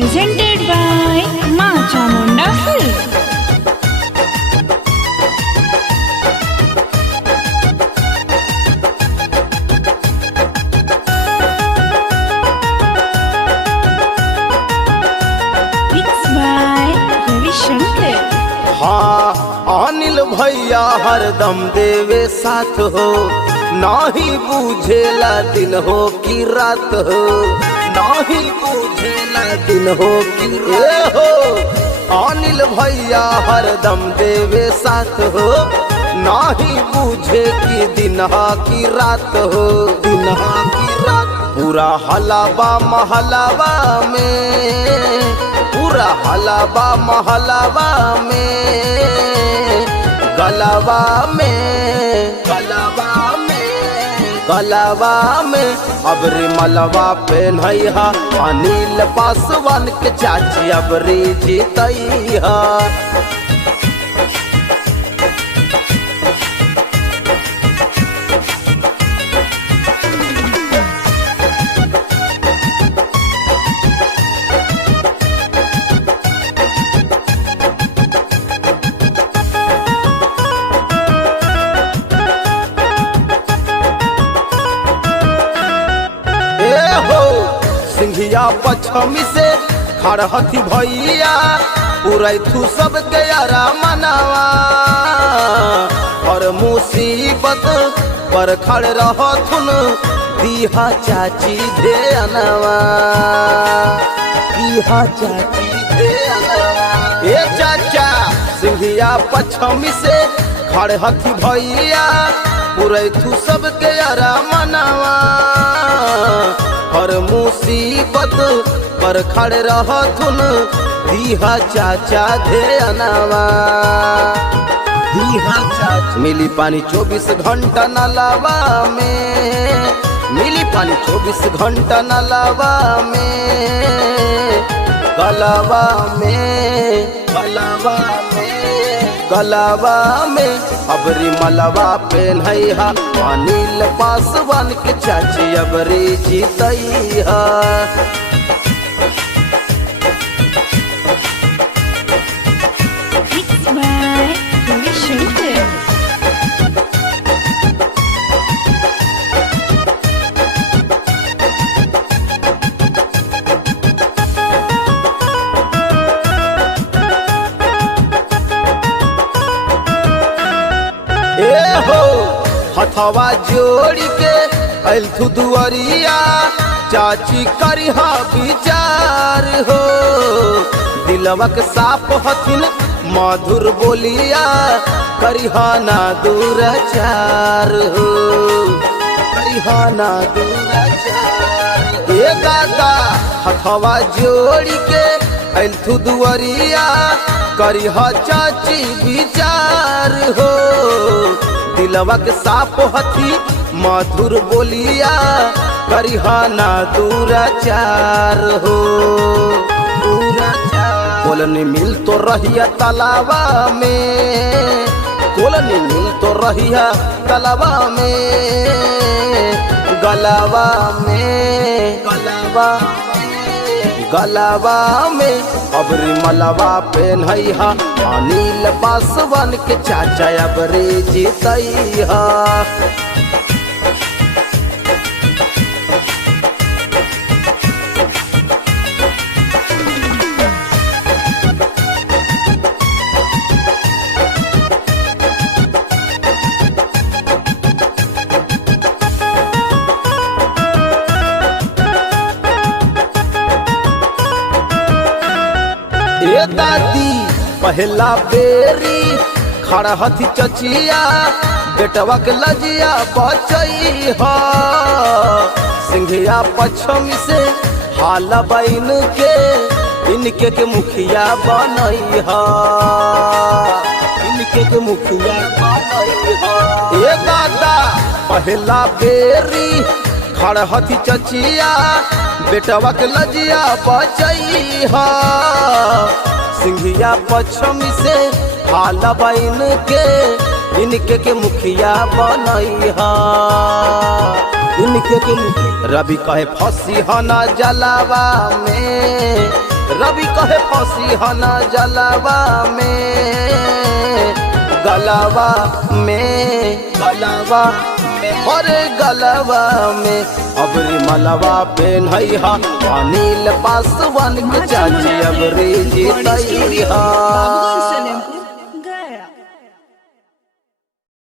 presented by Ma Chamunda Film. Mixed by Ravi Shankar. हाँ अनिल भैया हरदम देवे साथ हो, नाही बूझेला दिन हो कि रात हो, नाही बूझेला दिन हो कि ए हो। अनिल भैया हरदम देवे साथ हो, नाही बूझे कि दिन हा कि रात हो, दिन हा कि रात। पूरा हलावा महलावा में, पूरा हलावा महलावा में, गलावा में, गलावा में, गलावा में अबरी मलवा पेन्हैहा। अनिल पासवान के चाची अबरी जीतैहा। सिंघिया पछमी से खड़हथी भैया, पुरैथू सब के यारा मनावा। और मुसीबत पर खड़ रहथुन दीहा चाची दे अनवा, दीहा चाची दे अनवा। ए चाचा सिंघिया पछमी से खड़हथी भैया, पुरैथू सब के यारा मनावा। और मुसीबत पर खड़ रहथुन दीहा चाचा दे अनवा, दीहा चाचा। मिली पानी 24 घंटा नलावा में, मिली पानी 24 घंटा नलावा में, गलावा में, गलावा में, गलावा में अबरी मलवा पेन्हैहा। अनिल पासवान के चाची अबरी जीतैहा। Mixed by Ravi Shankar. ए हो हथवा जोड़ी के अलथू दुआरिया, चाची करिहा विचार हो। दिलवा के साफ हथिन मधुर बोलिया, करिहा ना दूराचार हो, करिहा ना दूराचार। ए दादा हथवा जोड़ी के अलथू दुआरिया, करिहा चाची विचार हो। दिलवा के साफ हथी मधुर बोलिया, करिहा ना दूराचार हो, दूराचार। कोलनी मिल तो रहिया तलावा में, कोलनी मिल तो रहिया तलावा में, गलावा में, गलावा गलावा में अबरी मलवा पेन्हैहा। अनिल पासवान के चाचा अबरी जीतैहा। ए दादी पहला बेरी खड़हथी चचिया, बेटवा के लजिया बचैहा। सिंघिया पछमी से हाला बैन के, इनके के मुखिया बनैहा, इनके के मुखिया बनैहा। ए दादा पहला बेरी खड़हथी चचिया, बेटवा के लजिया बचैहा। सिंघिया पछमी से हाला बैन के, इनके के मुखिया बनैहा, इनके के। रवि कहे फंसी हना जलावा में, रवि कहे फंसी हना जलावा में, गलावा में, गलावा में, अरे गलावा में। अबरी मलवा पे नैहा अनिल पासवान के चाची अबरी जीतैहा।